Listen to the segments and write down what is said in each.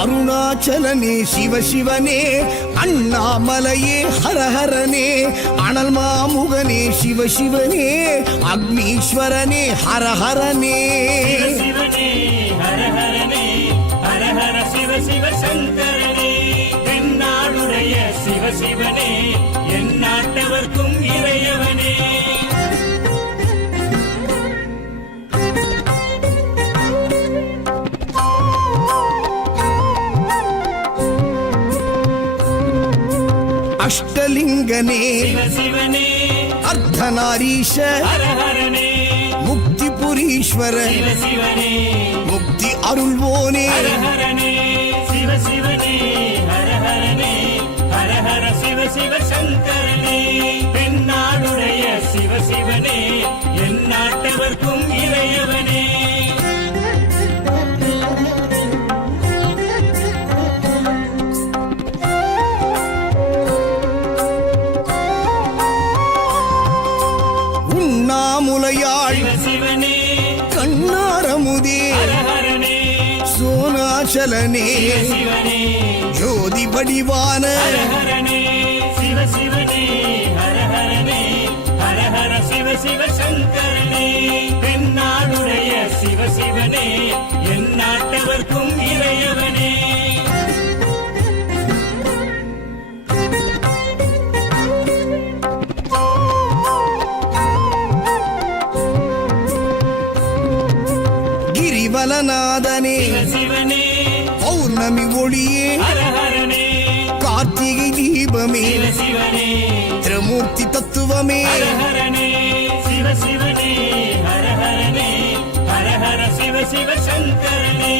அருணாச்சலனே சிவசிவனே, அண்ணாமலையே ஹரஹரனே, அனல் மாமுகனே சிவசிவனே, அக்னீஸ்வரனே ஹரஹரனே. சிவசிவனே ஹரஹரனே, ஹரஹர சிவ சிவ சங்கரனே, தென்னாடுடைய சிவசிவனே, என் நாட்டவர்க்கும் இறையவனே. அஷ்டலிங்கனே சிவசிவனே, அர்த்தநாரீஷ ஹரஹரனே, முக்திபுரீஸ்வர சிவசிவனே, முக்தி அருள்வோனே. ஹரஹரனே சிவசிவனே, ஹரஹரனே, ஹரஹர சிவ சிவ சங்கரனே, தென்னாடுடைய சிவசிவனே, என் நாட்டவர்க்கும் இறையவனே. உண்ணாமுலையாள் சிவசிவனே, கண்ணாரமுதே ஹரஹரனே, சோனாச்சலனே சிவசிவனே, ஜோதி வடிவான ஹரஹரனே சிவசிவனே, ஹரஹரனே, ஹரஹர சிவ சிவ சங்கரனே, தென்னாடுடைய சிவசிவனே, என் நாட்டவர்க்கும் இறையவனே. கிரிவலநாதனே சிவசிவனே, பௌர்ணமி ஒளியே ஹரஹரனே, கார்த்திகை தீபமே சிவசிவனே, திரமூர்த்தி தத்துவமே. ஹரஹரனே சிவசிவனே, ஹரஹரனே, ஹரஹர சிவ சிவ சங்கரனே,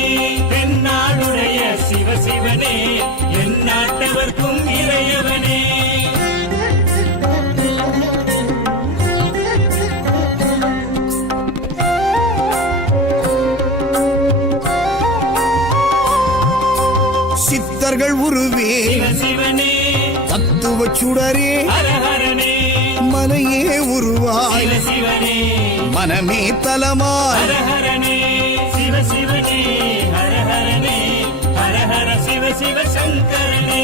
தென்னாடுடைய சிவசிவனே, என் நாட்டவர்க்கும் இறையவனே. சித்தர்கள் உருவே சிவசிவனே, தத்துவ சுடரே ஹரஹரனே, மனையே உருவாய் சிவசிவனே, மனமே தலமாய். ஹரஹரனே சிவசிவனே, ஹரஹரனே, ஹரஹர சிவ சிவ சங்கரனே,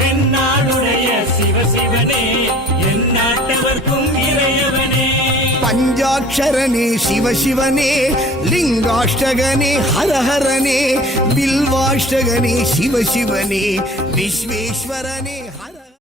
தென்னாடுடைய சிவசிவனே, என் நாட்டவர்க்கும் இறையவனே. பஞ்சாட்சரனே சிவசிவனே, லிங்காஷ்டகனே ஹரஹரனே, பில்வாஷ்டகனே சிவசிவனே, விஸ்வேஸ்வரனே.